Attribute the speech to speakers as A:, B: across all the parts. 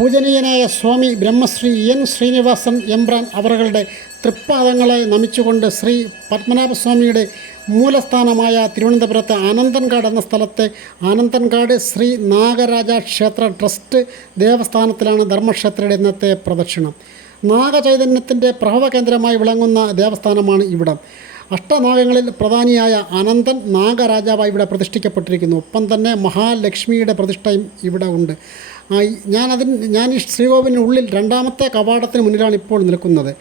A: പൂജനീയനായ Swami Brahmashri N Srinivasan Embran അവറുകളുടെ തൃപ്പാദങ്ങളെ നമിച്ചുകൊണ്ട് ശ്രീ പത്മനാഭസ്വാമിയുടെ മൂലസ്ഥാനമായ തിരുവനന്തപുരത്ത് ആനന്ദൻകാട് എന്ന സ്ഥലത്തെ ആനന്ദൻകാട് ശ്രീ നാഗരാജ ക്ഷേത്ര ട്രസ്റ്റ് ദേവസ്ഥാനത്തിലാണ് ധർമ്മക്ഷേത്രയുടെ ഇന്നത്തെ പ്രദക്ഷിണം. നാഗചൈതന്യത്തിന്റെ പ്രഭവ കേന്ദ്രമായി വിളങ്ങുന്ന ദേവസ്ഥാനമാണ് ഇവിടം. അഷ്ടനാഗങ്ങളിൽ പ്രധാനിയായ അനന്തൻ നാഗരാജാവായി ഇവിടെ പ്രതിഷ്ഠിക്കപ്പെട്ടിരിക്കുന്നു. ഒപ്പം തന്നെ മഹാലക്ഷ്മിയുടെ പ്രതിഷ്ഠയും ഇവിടെ ഉണ്ട്. ഈ- ഞാൻ ഈ ശ്രീകോവിലിനുള്ളിൽ രണ്ടാമത്തെ കവാടത്തിന് മുന്നിലാണ് ഇപ്പോൾ നിൽക്കുന്നത്.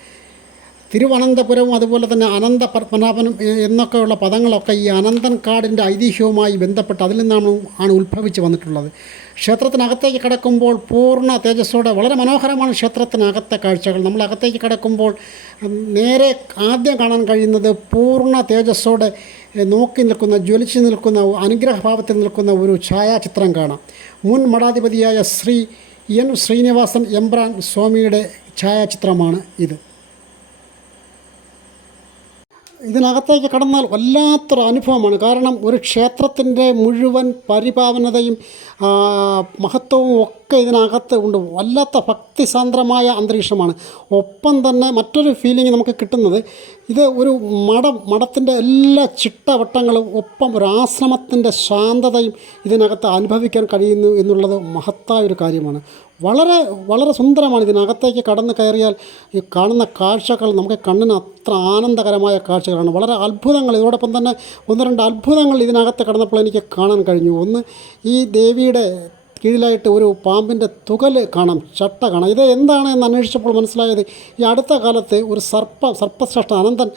A: തിരുവനന്തപുരവും അതുപോലെ തന്നെ അനന്ത പത്മനാഭനും എന്നൊക്കെയുള്ള പദങ്ങളൊക്കെ ഈ അനന്തൻ കാടിന്റെ ഐതിഹ്യവുമായി ബന്ധപ്പെട്ട് അതിൽ നിന്നാണ് ആണ് ഉത്ഭവിച്ച് വന്നിട്ടുള്ളത്. ക്ഷേത്രത്തിനകത്തേക്ക് കിടക്കുമ്പോൾ പൂർണ തേജസ്സോടെ വളരെ മനോഹരമാണ് ക്ഷേത്രത്തിനകത്തെ കാഴ്ചകൾ. നമ്മൾ അകത്തേക്ക് കിടക്കുമ്പോൾ നേരെ ആദ്യം കാണാൻ കഴിയുന്നത് പൂർണ തേജസ്സോടെ നോക്കി നിൽക്കുന്ന ജ്വലിച്ച് നിൽക്കുന്ന അനുഗ്രഹഭാവത്തിൽ നിൽക്കുന്ന ഒരു ഛായാചിത്രം കാണാം. മുൻ മഠാധിപതിയായ ശ്രീ എൻ ശ്രീനിവാസൻ എംബ്രാൻ സ്വാമിയുടെ ഛായാചിത്രമാണ് ഇത്. ഇതിനകത്തേക്ക് കടന്നാൽ വല്ലാത്തൊരു അനുഭവമാണ്. കാരണം ഒരു ക്ഷേത്രത്തിന്റെ മുഴുവൻ പരിപാവനതയും മഹത്വവും ഒക്കെ ഇതിനകത്ത് ഉണ്ട്. വല്ലാത്ത ഭക്തിസാന്ദ്രമായ അന്തരീക്ഷമാണ്. ഒപ്പം തന്നെ മറ്റൊരു ഫീലിംഗ് നമുക്ക് കിട്ടുന്നത് ഇത് ഒരു മഠം മഠത്തിന്റെ എല്ലാ ചിട്ടവട്ടങ്ങളും ഒപ്പം ഒരു ആശ്രമത്തിന്റെ ശാന്തതയും ഇതിനകത്ത് അനുഭവിക്കാൻ കഴിയുന്നു എന്നുള്ളത് മഹത്തായ ഒരു കാര്യമാണ്. വളരെ വളരെ സുന്ദരമാണ് ഇതിനകത്തേക്ക് കടന്നു കയറിയാൽ ഈ കാണുന്ന കാഴ്ചകൾ നമുക്ക് കണ്ണിന് അത്ര ആനന്ദകരമായ കാഴ്ചകളാണ്. വളരെ അത്ഭുതങ്ങൾ ഇതോടൊപ്പം തന്നെ ഒന്ന് രണ്ട് അത്ഭുതങ്ങൾ ഇതിനകത്ത് കടന്നപ്പോൾ എനിക്ക് കാണാൻ കഴിഞ്ഞു. ഒന്ന് ഈ ദേവിയുടെ കീഴിലായിട്ട് ഒരു പാമ്പിന്റെ തുകൽ കാണാം ചട്ട കാണാം. ഇത് എന്താണ് എന്ന് അന്വേഷിച്ചപ്പോൾ മനസ്സിലായത് ഈ അടുത്ത കാലത്ത് ഒരു സർപ്പ സർപ്പശ്രേഷ്ഠ അനന്തൻ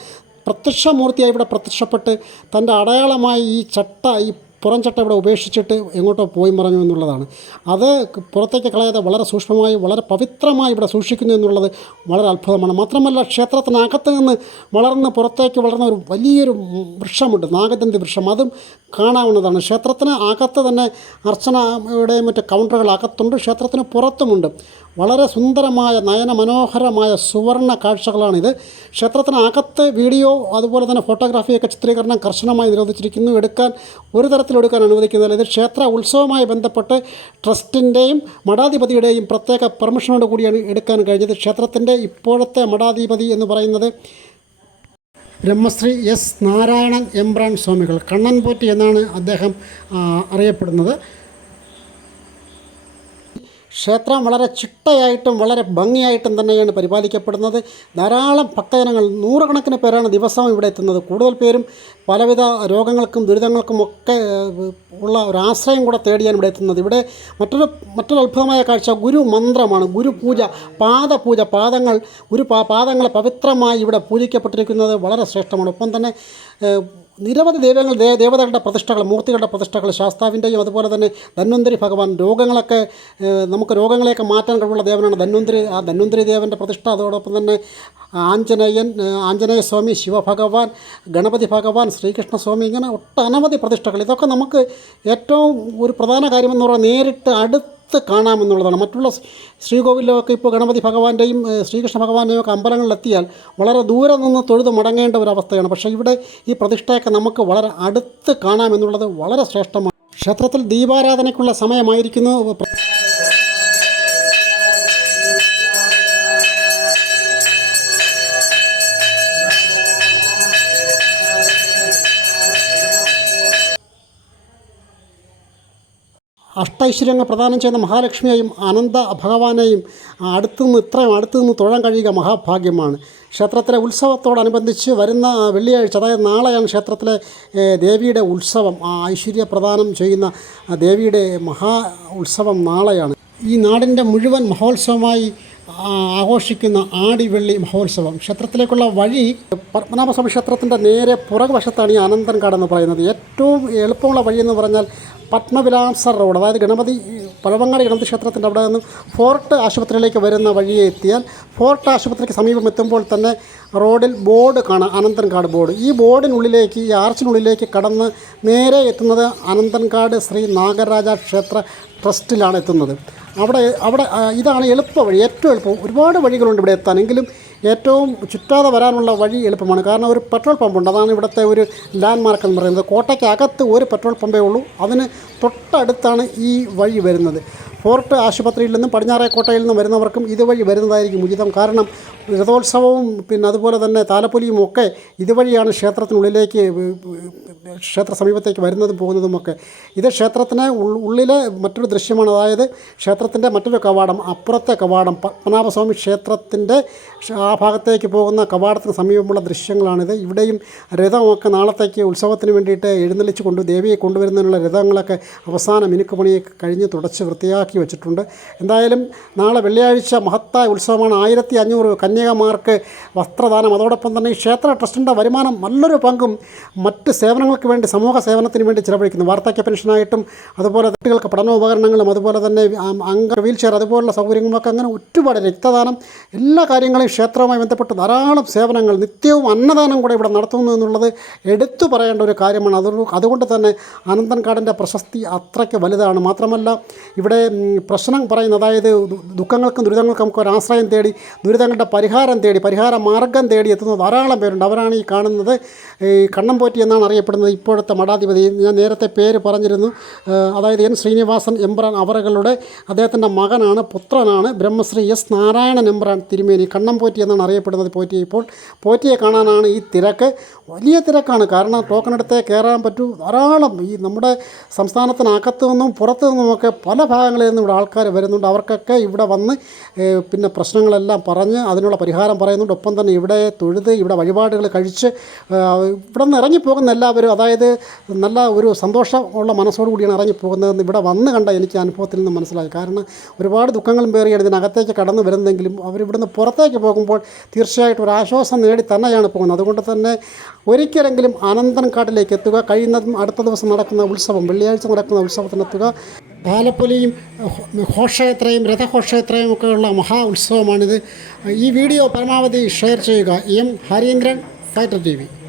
A: പ്രത്യക്ഷമൂർത്തിയായി ഇവിടെ പ്രത്യക്ഷപ്പെട്ട് തന്റെ അടയാളമായി ഈ ചട്ട ഈ പുറം ചട്ട ഇവിടെ ഉപേക്ഷിച്ചിട്ട് എങ്ങോട്ടോ പോയി മറഞ്ഞു എന്നുള്ളതാണ്. അത് പുറത്തേക്ക് കളയാതെ വളരെ സൂക്ഷ്മമായി വളരെ പവിത്രമായി ഇവിടെ സൂക്ഷിക്കുന്നു എന്നുള്ളത് വളരെ അത്ഭുതമാണ്. മാത്രമല്ല ക്ഷേത്രത്തിനകത്ത് നിന്ന് വളർന്ന് പുറത്തേക്ക് വളർന്ന ഒരു വലിയൊരു വൃക്ഷമുണ്ട് നാഗദന്തി വൃക്ഷം. അതും കാണാവുന്നതാണ്. ക്ഷേത്രത്തിന് അകത്ത് തന്നെ അർച്ചനയുടെ മറ്റ് കൗണ്ടറുകൾ അകത്തുണ്ട് ക്ഷേത്രത്തിന് പുറത്തുമുണ്ട്. വളരെ സുന്ദരമായ നയന മനോഹരമായ സുവർണ കാഴ്ചകളാണിത്. ക്ഷേത്രത്തിനകത്ത് വീഡിയോ അതുപോലെ തന്നെ ഫോട്ടോഗ്രാഫിയൊക്കെ ചിത്രീകരണം കർശനമായി നിരോധിച്ചിരിക്കുന്നു. എടുക്കാൻ ഒരു തരത്തിലും എടുക്കാൻ അനുവദിക്കുന്നില്ല ഇത് ക്ഷേത്ര ഉത്സവവുമായി ബന്ധപ്പെട്ട് ട്രസ്റ്റിന്റെയും മഠാധിപതിയുടെയും പ്രത്യേക പെർമിഷനോട് കൂടിയാണ് എടുക്കാൻ കഴിഞ്ഞത്. ക്ഷേത്രത്തിന്റെ ഇപ്പോഴത്തെ മഠാധിപതി എന്ന് പറയുന്നത് ബ്രഹ്മശ്രീ എസ് നാരായണൻ എംബ്രാൻ സ്വാമികൾ. കണ്ണൻപോറ്റി എന്നാണ് അദ്ദേഹം അറിയപ്പെടുന്നത്. ക്ഷേത്രം വളരെ ചിട്ടയായിട്ടും വളരെ ഭംഗിയായിട്ടും തന്നെയാണ് പരിപാലിക്കപ്പെടുന്നത്. ധാരാളം ഭക്തജനങ്ങൾ നൂറുകണക്കിന് പേരാണ് ദിവസവും ഇവിടെ എത്തുന്നത്. കൂടുതൽ പേരും പലവിധ രോഗങ്ങൾക്കും ദുരിതങ്ങൾക്കും ഒക്കെ ഉള്ള ഒരു ആശ്രയം കൂടെ തേടിയാണ് ഇവിടെ എത്തുന്നത്. ഇവിടെ മറ്റൊരു മറ്റൊരു അത്ഭുതമായ കാഴ്ച ഗുരു മന്ത്രമാണ്. ഗുരു പൂജ പാദപൂജ പാദങ്ങൾ ഗുരു പാദങ്ങളെ പവിത്രമായി ഇവിടെ പൂജിക്കപ്പെട്ടിരിക്കുന്നത് വളരെ ശ്രേഷ്ഠമാണ്. ഒപ്പം തന്നെ നിരവധി ദൈവങ്ങൾ ദേവതകളുടെ പ്രതിഷ്ഠകൾ മൂർത്തികളുടെ പ്രതിഷ്ഠകൾ ശാസ്താവിന്റെയും അതുപോലെ തന്നെ ധന്വന്തരി ഭഗവാൻ രോഗങ്ങളൊക്കെ നമുക്ക് രോഗങ്ങളെയൊക്കെ മാറ്റാൻ കഴിവുള്ള ദേവനാണ് ധന്വന്തരി. ആ ധന്വന്തരി ദേവന്റെ പ്രതിഷ്ഠ അതോടൊപ്പം തന്നെ ആഞ്ജനേയൻ ആഞ്ജനേയ സ്വാമി ശിവഭഗവാൻ ഗണപതി ഭഗവാൻ ശ്രീകൃഷ്ണസ്വാമി ഇങ്ങനെ ഒട്ടനവധി പ്രതിഷ്ഠകൾ. ഇതൊക്കെ നമുക്ക് ഏറ്റവും ഒരു പ്രധാന കാര്യമെന്ന് പറഞ്ഞാൽ നേരിട്ട് അടുത്ത് കാണാമെന്നുള്ളതാണ്. മറ്റുള്ള ശ്രീകോവിലൊക്കെ ഇപ്പോൾ ഗണപതി ഭഗവാന്റെയും ശ്രീകൃഷ്ണ ഭഗവാന്റെയും ഒക്കെ അമ്പലങ്ങളിലെത്തിയാൽ വളരെ ദൂരെ നിന്ന് തൊഴുത് മടങ്ങേണ്ട ഒരു അവസ്ഥയാണ്. പക്ഷേ ഇവിടെ ഈ പ്രതിഷ്ഠയൊക്കെ നമുക്ക് വളരെ അടുത്ത് കാണാമെന്നുള്ളത് വളരെ ശ്രേഷ്ഠമാണ്. ക്ഷേത്രത്തിൽ ദീപാരാധനയ്ക്കുള്ള സമയമായിരിക്കുന്നു. അഷ്ടൈശ്വര്യങ്ങൾ പ്രദാനം ചെയ്യുന്ന മഹാലക്ഷ്മിയെയും അനന്ത ഭഗവാനെയും അടുത്തുനിന്ന് ഇത്രയും അടുത്തു നിന്ന് തൊഴാൻ കഴിയുക മഹാഭാഗ്യമാണ്. ക്ഷേത്രത്തിലെ ഉത്സവത്തോടനുബന്ധിച്ച് വരുന്ന വെള്ളിയാഴ്ച അതായത് നാളെയാണ് ക്ഷേത്രത്തിലെ ദേവിയുടെ ഉത്സവം. ആ ഐശ്വര്യ പ്രദാനം ചെയ്യുന്ന ദേവിയുടെ മഹാ ഉത്സവം നാളെയാണ്. ഈ നാടിന്റെ മുഴുവൻ മഹോത്സവമായി ആഘോഷിക്കുന്ന ആടിവെള്ളി മഹോത്സവം. ക്ഷേത്രത്തിലേക്കുള്ള വഴി പത്മനാഭസ്വാമി ക്ഷേത്രത്തിന്റെ നേരെ പുറകുവശത്താണ് ഈ അനന്തൻകാട് എന്ന് പറയുന്നത്. ഏറ്റവും എളുപ്പമുള്ള വഴി എന്ന് പറഞ്ഞാൽ പത്മവിലാസ റോഡ് അതായത് ഗണപതി പഴവങ്ങാടി ഗണപതി ക്ഷേത്രത്തിന്റെ അവിടെ നിന്ന് ഫോർട്ട് ആശുപത്രിയിലേക്ക് വരുന്ന വഴിയെ എത്തിയാൽ ഫോർട്ട് ആശുപത്രിക്ക് സമീപം എത്തുമ്പോൾ തന്നെ റോഡിൽ ബോർഡ് കാണാം അനന്തൻകാട് ബോർഡ്. ഈ ബോർഡിനുള്ളിലേക്ക് ഈ ആർച്ചിനുള്ളിലേക്ക് കടന്ന് നേരെ എത്തുന്നത് അനന്തൻകാട് ശ്രീ നാഗരാജ ക്ഷേത്ര ട്രസ്റ്റിലാണ് എത്തുന്നത്. അവിടെ അവിടെ ഇതാണ് എളുപ്പ വഴി. ഏറ്റവും എളുപ്പം. ഒരുപാട് വഴികളുണ്ട് ഇവിടെ എത്താനെങ്കിലും ഏറ്റവും ചുറ്റാതെ വരാനുള്ള വഴി എളുപ്പമാണ്. കാരണം ഒരു പെട്രോൾ പമ്പുണ്ട് അതാണ് ഇവിടുത്തെ ഒരു ലാൻഡ് മാർക്ക് എന്ന് പറയുന്നത്. കോട്ടയ്ക്കകത്ത് ഒരു പെട്രോൾ പമ്പേ ഉള്ളൂ. അതിന് തൊട്ടടുത്താണ് ഈ വഴി വരുന്നത്. ഫോർട്ട് ആശുപത്രിയിൽ നിന്നും പടിഞ്ഞാറേ കോട്ടയിൽ നിന്നും വരുന്നവർക്കും ഇതുവഴി വരുന്നതായിരിക്കും ഉചിതം. കാരണം രഥോത്സവവും പിന്നെ അതുപോലെ തന്നെ താലപ്പൊലിയും ഒക്കെ ഇതുവഴിയാണ് ക്ഷേത്രത്തിനുള്ളിലേക്ക് ക്ഷേത്ര സമീപത്തേക്ക് വരുന്നതും പോകുന്നതുമൊക്കെ. ഇത് ക്ഷേത്രത്തിന് ഉള്ളിലെ മറ്റൊരു ദൃശ്യമാണ്. അതായത് ക്ഷേത്രത്തിന്റെ മറ്റൊരു കവാടം അപ്പുറത്തെ കവാടം പത്മനാഭസ്വാമി ക്ഷേത്രത്തിന്റെ ആ ഭാഗത്തേക്ക് പോകുന്ന കവാടത്തിന് സമീപമുള്ള ദൃശ്യങ്ങളാണിത്. ഇവിടെയും രഥമൊക്കെ നാളത്തേക്ക് ഉത്സവത്തിന് വേണ്ടിയിട്ട് എഴുന്നള്ളിച്ച് കൊണ്ട് ദേവിയെ കൊണ്ടുവരുന്നതിനുള്ള രഥങ്ങളൊക്കെ അവസാന മിനുക്കുപണിയൊക്കെ കഴിഞ്ഞ് തുടച്ച് വൃത്തിയാക്കി വെച്ചിട്ടുണ്ട്. എന്തായാലും നാളെ വെള്ളിയാഴ്ച മഹത്തായ ഉത്സവമാണ്. ആയിരത്തി അഞ്ഞൂറ് കന്യകമാർക്ക് വസ്ത്രദാനം. അതോടൊപ്പം തന്നെ ഈ ക്ഷേത്ര ട്രസ്റ്റിന്റെ വരുമാനം നല്ലൊരു പങ്കും മറ്റ് സേവനങ്ങൾക്ക് വേണ്ടി സമൂഹ സേവനത്തിന് വേണ്ടി ചിലവഴിക്കുന്നു. വാർദ്ധക്യ പെൻഷനായിട്ടും അതുപോലെ കുട്ടികൾക്ക് പഠന ഉപകരണങ്ങളും അതുപോലെ തന്നെ അംഗ വീൽ ചെയർ അതുപോലുള്ള സൗകര്യങ്ങളൊക്കെ അങ്ങനെ ഒരുപാട് രക്തദാനം എല്ലാ കാര്യങ്ങളെയും ക്ഷേത്രവുമായി ബന്ധപ്പെട്ട് ധാരാളം സേവനങ്ങൾ നിത്യവും അന്നദാനം കൂടെ ഇവിടെ നടത്തുന്നു എന്നുള്ളത് എടുത്തു പറയേണ്ട ഒരു കാര്യമാണ്. അത് അതുകൊണ്ട് തന്നെ അനന്തൻകാടിന്റെ പ്രശസ്തി അത്രയ്ക്ക് വലുതാണ്. മാത്രമല്ല ഇവിടെ പ്രശ്നം പറയുന്ന അതായത് ദുഃഖങ്ങൾക്കും ദുരിതങ്ങൾക്കും നമുക്ക് ഒരു ആശ്രയം തേടി ദുരിതങ്ങളുടെ പരിഹാരം തേടി പരിഹാര മാർഗം തേടി എത്തുന്ന ധാരാളം പേരുണ്ട്. അവരാണ് ഈ കാണുന്നത്. ഈ കണ്ണംപോറ്റി എന്നാണ് അറിയപ്പെടുന്നത്. ഇപ്പോഴത്തെ മഠാധിപതി. ഞാൻ നേരത്തെ പേര് പറഞ്ഞിരുന്നു. അതായത് എൻ ശ്രീനിവാസൻ എംബ്രാൻ അവറുകളുടെ അദ്ദേഹത്തിന്റെ മകനാണ് പുത്രനാണ്. ബ്രഹ്മശ്രീ എസ് നാരായണൻ എംബ്രാൻ തിരുമേനി. കണ്ണം പോറ്റി എന്നാണ് അറിയപ്പെടുന്നത് പോറ്റി. ഇപ്പോൾ പോറ്റിയെ കാണാനാണ് ഈ തിരക്ക്. വലിയ തിരക്കാണ്. കാരണം ടോക്കൺ എടുത്തേ കയറാൻ പറ്റൂ. ധാരാളം ഈ നമ്മുടെ സംസ്ഥാനത്തിനകത്തു നിന്നും പുറത്തു നിന്നുമൊക്കെ പല ഭാഗങ്ങളിൽ നിന്നും ഇവിടെ ആൾക്കാർ വരുന്നുണ്ട്. അവർക്കൊക്കെ ഇവിടെ വന്ന് പിന്നെ പ്രശ്നങ്ങളെല്ലാം പറഞ്ഞ് അതിനുള്ള പരിഹാരം പറയുന്നുണ്ട്. ഒപ്പം തന്നെ ഇവിടെ തൊഴുത് ഇവിടെ വഴിപാടുകൾ കഴിച്ച് ഇവിടെ നിന്ന് ഇറങ്ങിപ്പോകുന്ന എല്ലാവരും അതായത് നല്ല ഒരു സന്തോഷമുള്ള മനസ്സോടു കൂടിയാണ് ഇറങ്ങിപ്പോകുന്നതെന്ന് ഇവിടെ വന്ന് കണ്ട എനിക്ക് അനുഭവത്തിൽ നിന്ന് മനസ്സിലായി. കാരണം ഒരുപാട് ദുഃഖങ്ങളും പേറിയാണ് ഇതിനകത്തേക്ക് കടന്നു വരുന്നതെങ്കിലും അവരിവിടുന്ന് പുറത്തേക്ക് പോകുമ്പോൾ തീർച്ചയായിട്ടും ഒരു ആശ്വാസം നേടി തന്നെയാണ് പോകുന്നത്. അതുകൊണ്ട് തന്നെ ഒരിക്കലെങ്കിലും അനന്തൻകാട്ടിലേക്ക് എത്തുക കഴിയുന്നതും അടുത്ത ദിവസം നടക്കുന്ന ഉത്സവം വെള്ളിയാഴ്ച നടക്കുന്ന ഉത്സവത്തിനെത്തുക പാലപ്പൊലിയും ഹോ- ഘോഷയാത്രയും രഥഘോഷയാത്രയും ഒക്കെയുള്ള മഹാ ഉത്സവമാണിത്. ഈ വീഡിയോ പരമാവധി ഷെയർ ചെയ്യുക. M Harindran fighter T